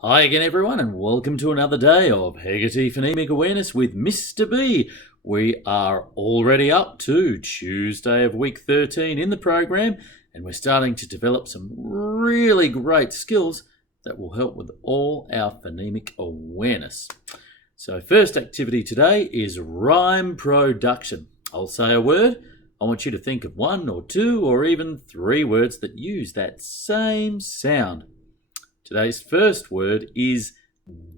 Hi again, everyone, and welcome to another day of Heggerty Phonemic Awareness with Mr. B. We are already up to Tuesday of week 13 in the program, and we're starting to develop some really great skills that will help with all our phonemic awareness. So, first activity today is rhyme production. I'll say a word. I want you to think of one or two or even three words that use that same sound. Today's first word is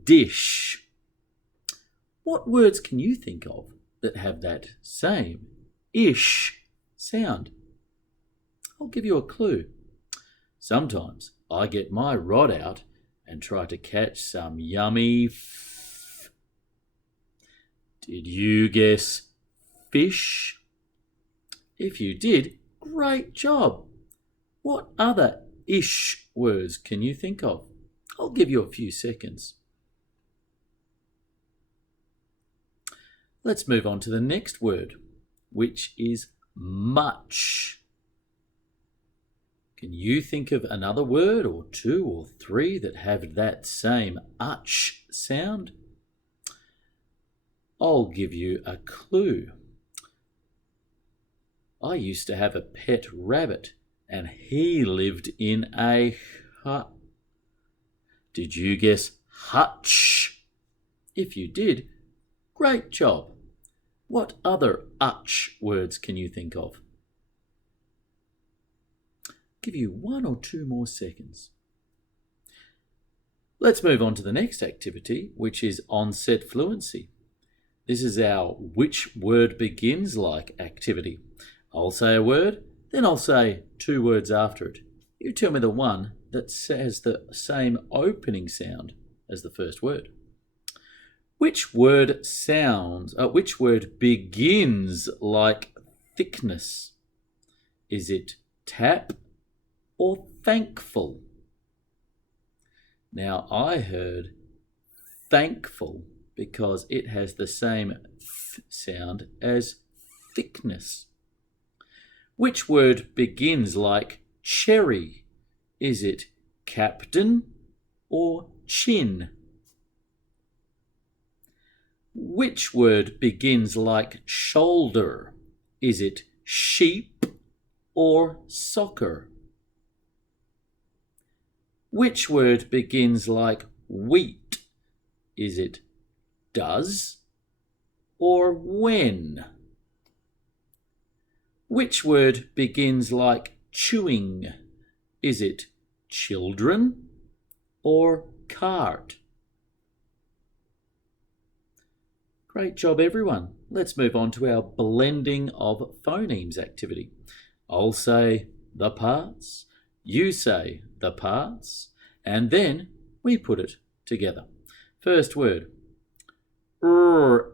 dish. What words can you think of that have that same ish sound? I'll give you a clue. Sometimes I get my rod out and try to catch some yummy Did you guess fish? If you did, great job. What other ish words can you think of? I'll give you a few seconds. Let's move on to the next word, which is much. Can you think of another word or two or three that have that same ch sound? I'll give you a clue. I used to have a pet rabbit, and he lived in a hut. Did you guess hutch? If you did, great job. What other words can you think of? Give you 1 or 2 more seconds. Let's move on to the next activity, which is onset fluency. This is our which word begins like activity. I'll say a word, then I'll say 2 words after it. You tell me the one that has the same opening sound as the first word. Which word begins like thickness? Is it tap or thankful? Now I heard thankful because it has the same th sound as thickness. Which word begins like cherry? Is it captain or chin? Which word begins like shoulder? Is it sheep or soccer? Which word begins like wheat? Is it does or when? Which word begins like chewing? Is it children or cart? Great job, everyone. Let's move on to our blending of phonemes activity. I'll say the parts, you say the parts, and then we put it together. First word, your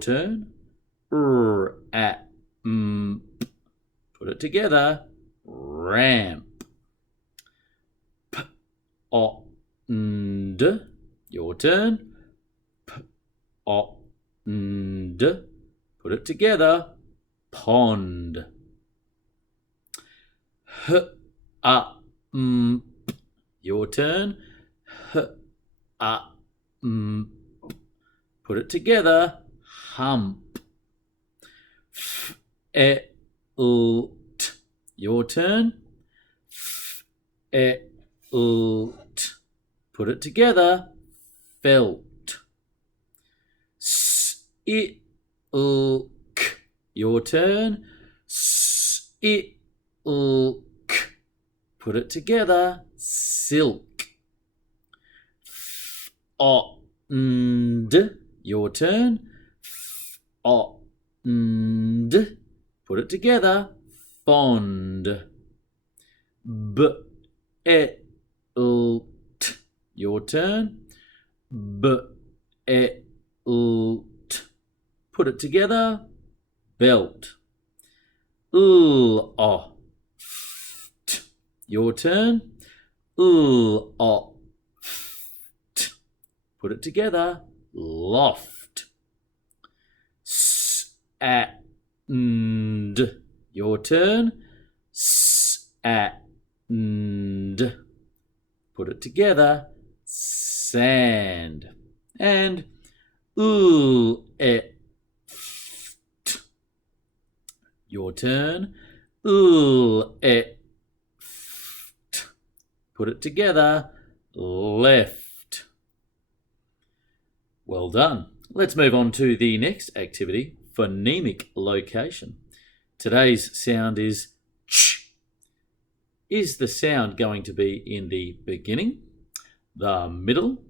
turn. Put it together. Ramp. Your turn. Put it together. Pond. Your turn. Put it together. Hump. Your turn. Put it together. Felt. Your turn. Put it together. Silk. Your turn. Put it together. Fond. Your turn. Put it together. Belt. Your turn. Put it together. Loft. Your turn. Put it together. Sand. And left. Your turn. Left. Put it together. Left. Well done. Let's move on to the next activity, phonemic location. Today's sound is ch. Is the sound going to be in the beginning, the middle,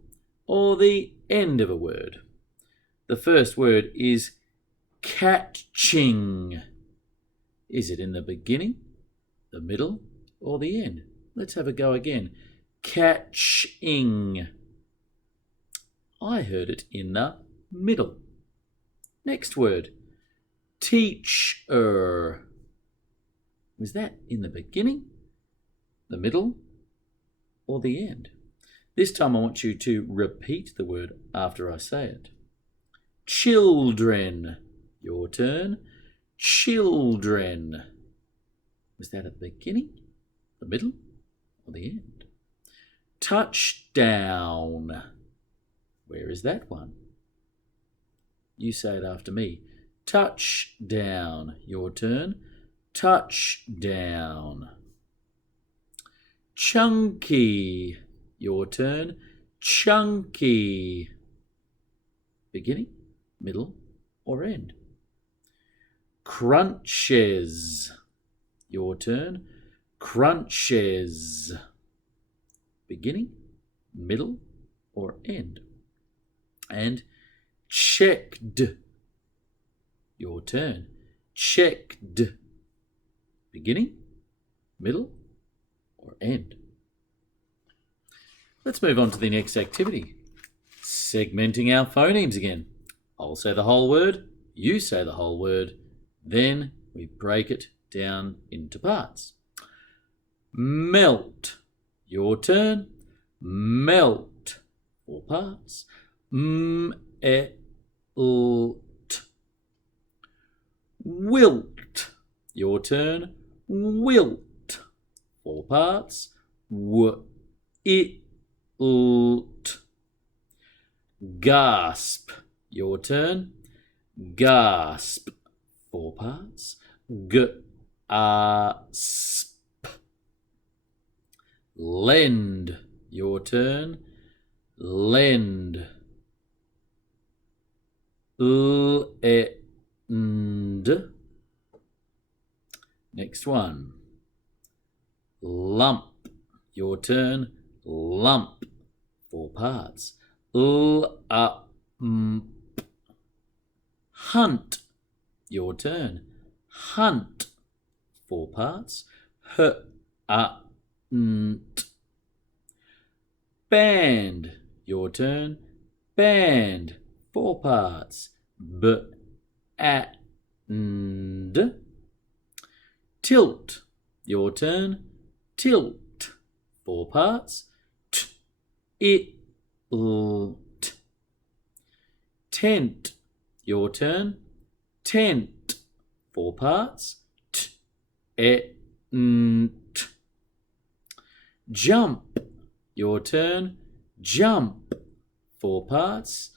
or the end of a word? The first word is catching. Is it in the beginning, the middle, or the end? Let's have a go again. Catching. I heard it in the middle. Next word, teacher. Was that in the beginning, the middle, or the end? This time I want you to repeat the word after I say it. Children. Your turn. Children. Was that at the beginning, the middle, or the end? Touchdown. Where is that one? You say it after me. Touchdown. Your turn. Touchdown. Chunky. Your turn. Chunky. Beginning, middle, or end? Crunches. Your turn. Crunches. Beginning, middle, or end? And checked. Your turn. Checked. Beginning, middle, or end? Let's move on to the next activity. Segmenting our phonemes again. I'll say the whole word, you say the whole word, then we break it down into parts. Melt. Your turn. Melt. 4 parts. Melt. Wilt. Your turn. Wilt. 4 parts. It. Gasp. Your turn. Gasp. 4 parts. Gasp. Lend. Your turn. Lend. Lend. Next one. Lump. Your turn. Lump. 4 parts. Hunt. Your turn. Hunt. 4 parts. Band. Your turn. Band. 4 parts. Tilt. Your turn. Tilt. 4 parts. Tent. Your turn. Tent. 4 parts. Jump. Your turn. Jump. 4 parts.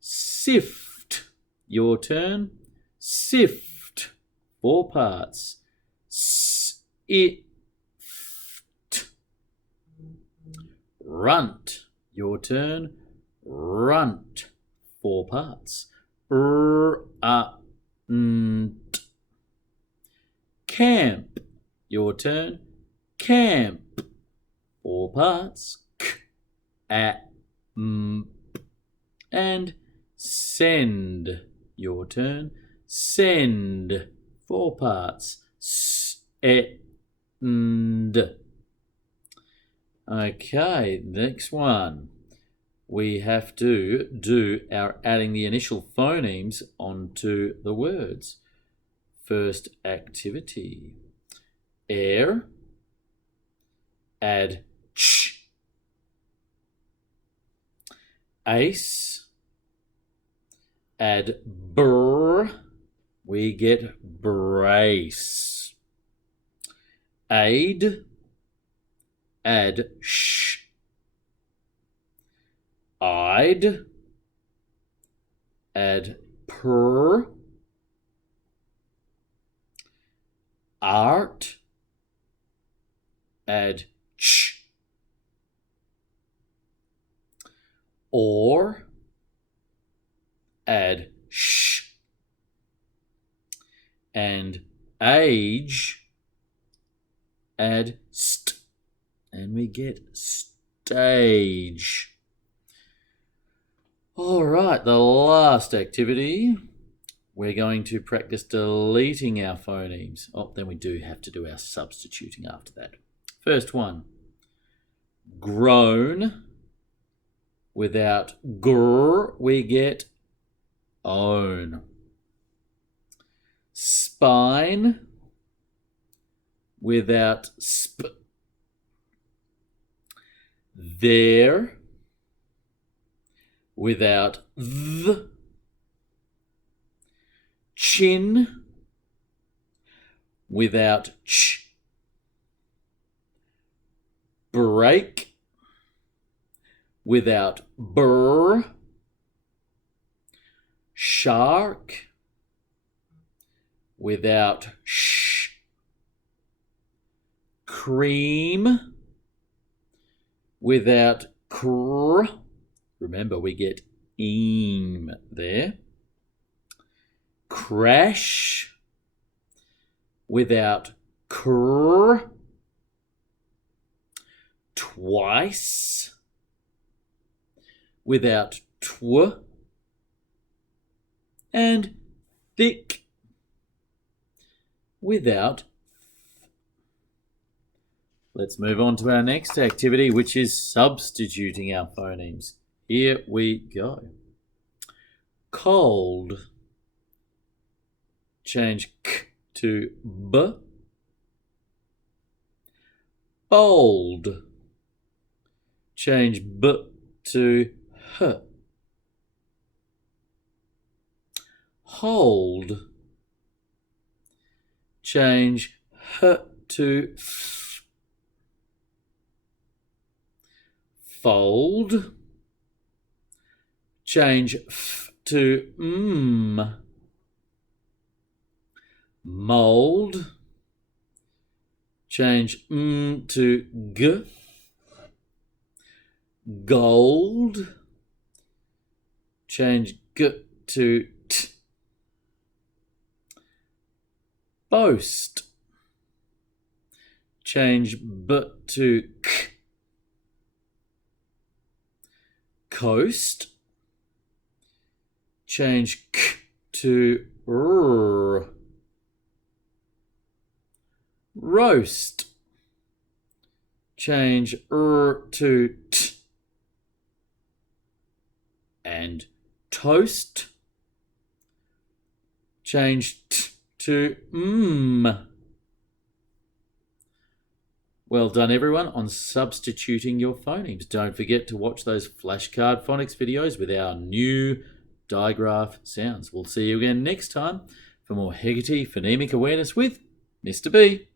Sift. Your turn. Sift. 4 parts. Runt. Your turn. Runt. 4 parts. Camp. Your turn. Camp. 4 parts. And send. Your turn. Send. 4 parts. Okay, next one. We have to do our adding the initial phonemes onto the words. First activity. Air. Add ch. Ace. Add brr. We get brace. aid, add sh, I'd, add per, art, add ch, or, add sh, and age, add st, and we get stage. All right, the last activity, we're going to practice deleting our phonemes. Oh, then we do have to do our substituting after that. First one, grown. Without gr, we get own. Spine. Without sp. There. Without th. Chin. Without ch. Break. Without brr. Shark. Without sh. Cream. Without cr. Remember, we get eam there. Crash. Without cr. Twice. Without tw. And thick. Without. Let's move on to our next activity, which is substituting our phonemes. Here we go. Cold. Change k to b. Bold. Change b to h. Hold. Change h to f. Fold. Change f to m. Mold. Change m to g. Gold. Change g to t. Boast. Change b to k. Coast. Change k to r. Roast. Change r to t. And toast. Change t to m. Well done, everyone, on substituting your phonemes. Don't forget to watch those flashcard phonics videos with our new digraph sounds. We'll see you again next time for more Heggerty phonemic awareness with Mr. B.